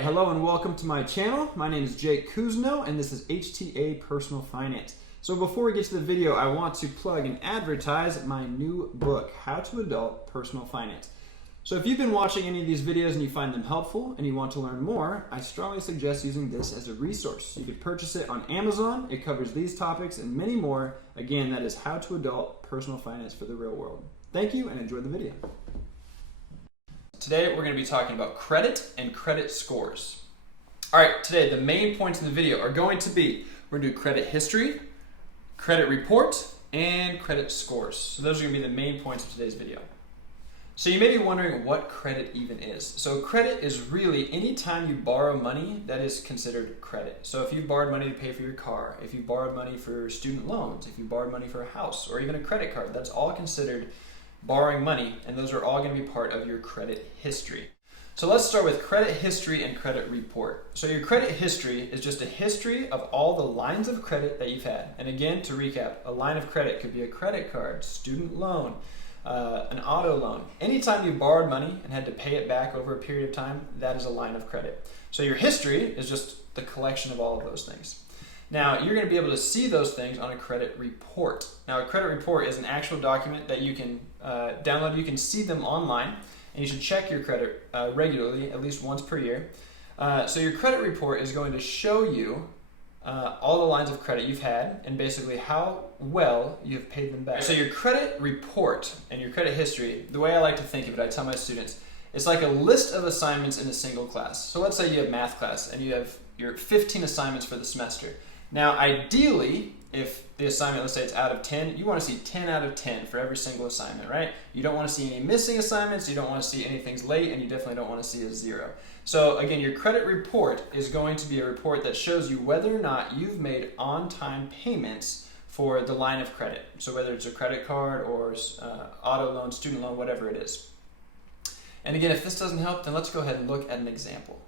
Hello and welcome to my channel. My name is Jake Kuzno and this is HTA Personal Finance. So before we get to the video, I want to plug and advertise my new book, How to Adult Personal Finance. So if you've been watching any of these videos and you find them helpful and you want to learn more, I strongly suggest using this as a resource. You could purchase it on Amazon. It covers these topics and many more. Again, that is How to Adult Personal Finance for the Real World. Thank you and enjoy the video. Today we're going to be talking about credit and credit scores. Alright, today the main points in the video are going to be, we're going to do credit history, credit report, and credit scores. So those are going to be the main points of today's video. So you may be wondering what credit even is. So credit is really any time you borrow money that is considered credit. So if you borrowed money to pay for your car, if you borrowed money for student loans, if you borrowed money for a house, or even a credit card, that's all considered borrowing money, and those are all going to be part of your credit history. So let's start with credit history and credit report. So your credit history is just a history of all the lines of credit that you've had. And again, to recap, a line of credit could be a credit card, student loan, an auto loan. Anytime you borrowed money and had to pay it back over a period of time, that is a line of credit. So your history is just the collection of all of those things. Now, you're going to be able to see those things on a credit report. Now, a credit report is an actual document that you can download. You can see them online, and you should check your credit regularly, at least once per year. So your credit report is going to show you all the lines of credit you've had and basically how well you've paid them back. So your credit report and your credit history, the way I like to think of it, I tell my students, it's like a list of assignments in a single class. So let's say you have math class and you have your 15 assignments for the semester. Now, ideally, if the assignment, let's say it's out of 10, you want to see 10 out of 10 for every single assignment, right? You don't want to see any missing assignments, you don't want to see anything's late, and you definitely don't want to see a 0. So again, your credit report is going to be a report that shows you whether or not you've made on-time payments for the line of credit. So whether it's a credit card or auto loan, student loan, whatever it is. And again, if this doesn't help, then let's go ahead and look at an example.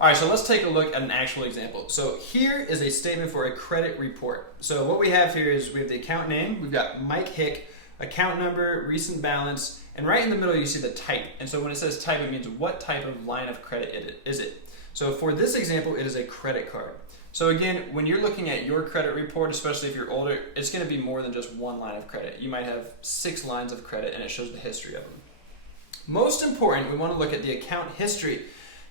All right, so let's take a look at an actual example. So here is a statement for a credit report. So what we have here is we have the account name, we've got Mike Hick, account number, recent balance, and right in the middle you see the type. And so when it says type, it means what type of line of credit is it. So for this example, it is a credit card. So again, when you're looking at your credit report, especially if you're older, it's going to be more than just one line of credit. You might have 6 lines of credit and it shows the history of them. Most important, we want to look at the account history.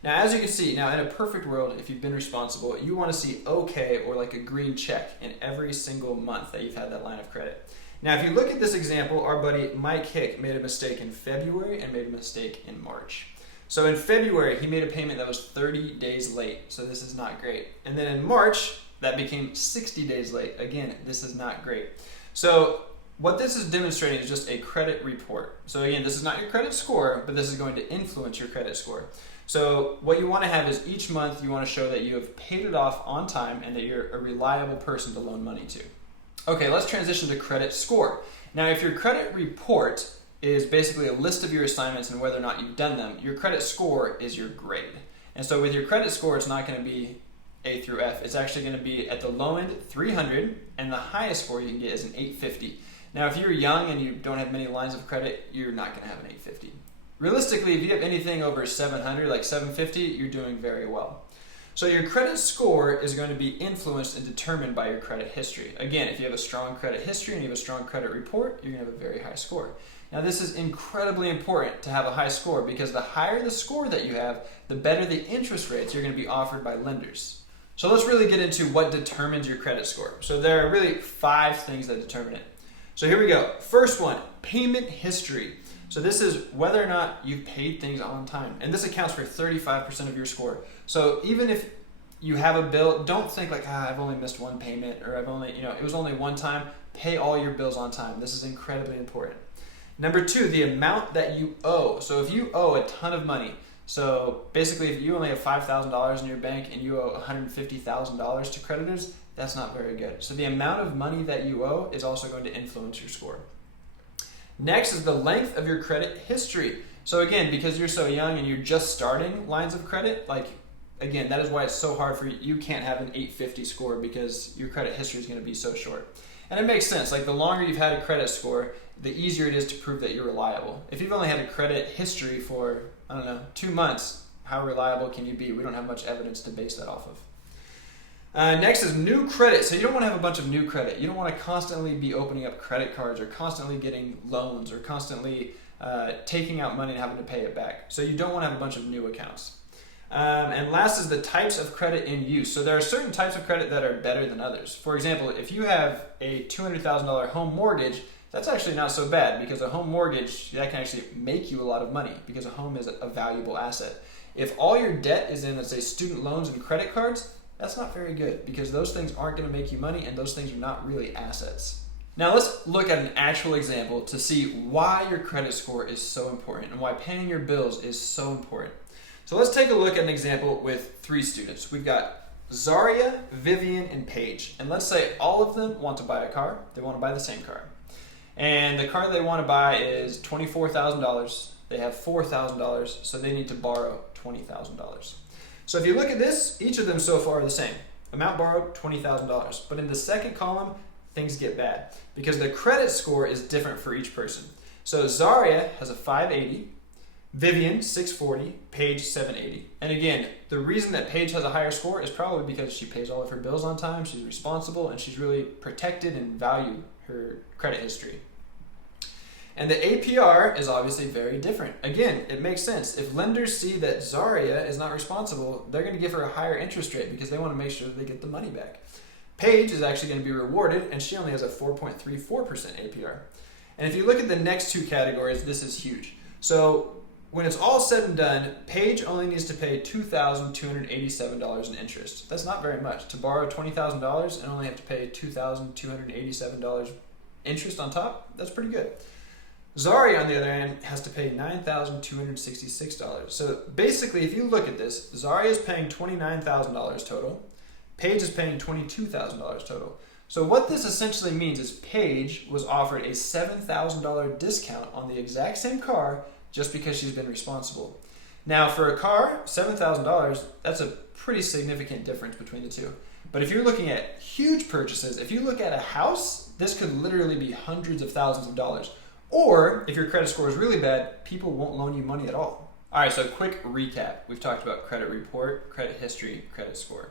Now, as you can see, now in a perfect world, if you've been responsible, you want to see OK or like a green check in every single month that you've had that line of credit. Now, if you look at this example, our buddy Mike Hick made a mistake in February and made a mistake in March. So in February, he made a payment that was 30 days late. So this is not great. And then in March, that became 60 days late. Again, this is not great. So what this is demonstrating is just a credit report. So again, this is not your credit score, but this is going to influence your credit score. So what you want to have is each month you want to show that you have paid it off on time and that you're a reliable person to loan money to. Okay, let's transition to credit score. Now, if your credit report is basically a list of your assignments and whether or not you've done them, your credit score is your grade. And so with your credit score, it's not going to be A through F. It's actually going to be at the low end 300, and the highest score you can get is an 850. Now, if you're young and you don't have many lines of credit, you're not going to have an 850. Realistically, if you have anything over 700, like 750, you're doing very well. So your credit score is going to be influenced and determined by your credit history. Again, if you have a strong credit history and you have a strong credit report, you're going to have a very high score. Now, this is incredibly important to have a high score because the higher the score that you have, the better the interest rates you're going to be offered by lenders. So let's really get into what determines your credit score. So there are really 5 things that determine it. So here we go. First one, payment history. So this is whether or not you've paid things on time. And this accounts for 35% of your score. So even if you have a bill, don't think like, I've only missed one payment or I've only, it was only one time. Pay all your bills on time. This is incredibly important. Number 2, the amount that you owe. So if you owe a ton of money, so basically if you only have $5,000 in your bank and you owe $150,000 to creditors, that's not very good. So the amount of money that you owe is also going to influence your score. Next is the length of your credit history. So again, because you're so young and you're just starting lines of credit, again, that is why it's so hard for you. You can't have an 850 score because your credit history is going to be so short. And it makes sense. Like the longer you've had a credit score, the easier it is to prove that you're reliable. If you've only had a credit history for, 2 months, How reliable can you be? We don't have much evidence to base that off of. Next is new credit. So you don't want to have a bunch of new credit. You don't want to constantly be opening up credit cards or constantly getting loans or constantly taking out money and having to pay it back. So you don't want to have a bunch of new accounts. And last is the types of credit in use. So there are certain types of credit that are better than others. For example, if you have a $200,000 home mortgage, that's actually not so bad, because a home mortgage, that can actually make you a lot of money because a home is a valuable asset. If all your debt is in, let's say, student loans and credit cards, that's not very good, because those things aren't going to make you money and those things are not really assets. Now let's look at an actual example to see why your credit score is so important and why paying your bills is so important. So let's take a look at an example with 3 students. We've got Zaria, Vivian, and Paige. And let's say all of them want to buy a car. They want to buy the same car. And the car they want to buy is $24,000. They have $4,000, so they need to borrow $20,000. So if you look at this, each of them so far are the same. Amount borrowed, $20,000. But in the second column, things get bad because the credit score is different for each person. So Zaria has a 580, Vivian 640, Paige 780. And again, the reason that Paige has a higher score is probably because she pays all of her bills on time, she's responsible, and she's really protected and value her credit history. And the APR is obviously very different. Again, it makes sense. If lenders see that Zaria is not responsible, they're going to give her a higher interest rate because they want to make sure that they get the money back. Paige is actually going to be rewarded, and she only has a 4.34% APR. And if you look at the next 2 categories, this is huge. So when it's all said and done, Paige only needs to pay $2,287 in interest. That's not very much. To borrow $20,000 and only have to pay $2,287 interest on top, that's pretty good. Zaria, on the other hand, has to pay $9,266. So basically, if you look at this, Zaria is paying $29,000 total. Paige is paying $22,000 total. So what this essentially means is Paige was offered a $7,000 discount on the exact same car just because she's been responsible. Now for a car, $7,000, that's a pretty significant difference between the two. But if you're looking at huge purchases, if you look at a house, this could literally be hundreds of thousands of dollars. Or if your credit score is really bad, people won't loan you money at all. All right, so quick recap. We've talked about credit report, credit history, credit score.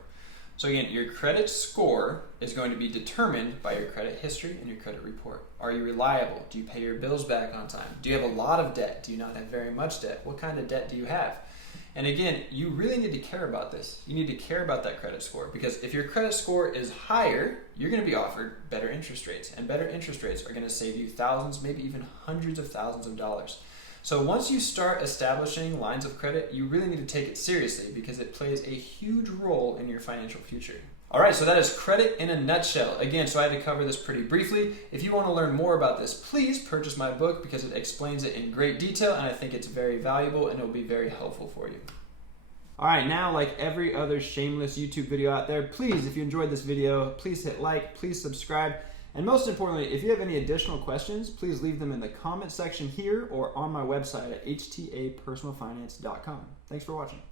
So again, your credit score is going to be determined by your credit history and your credit report. Are you reliable? Do you pay your bills back on time? Do you have a lot of debt? Do you not have very much debt? What kind of debt do you have? And again, you really need to care about this. You need to care about that credit score, because if your credit score is higher, you're going to be offered better interest rates, and better interest rates are going to save you thousands, maybe even hundreds of thousands of dollars. So once you start establishing lines of credit, you really need to take it seriously because it plays a huge role in your financial future. All right, so that is credit in a nutshell. Again, so I had to cover this pretty briefly. If you want to learn more about this, please purchase my book because it explains it in great detail, and I think it's very valuable and it will be very helpful for you. All right, now like every other shameless YouTube video out there, please, if you enjoyed this video, please hit like, please subscribe, and most importantly, if you have any additional questions, please leave them in the comment section here or on my website at htapersonalfinance.com. Thanks for watching.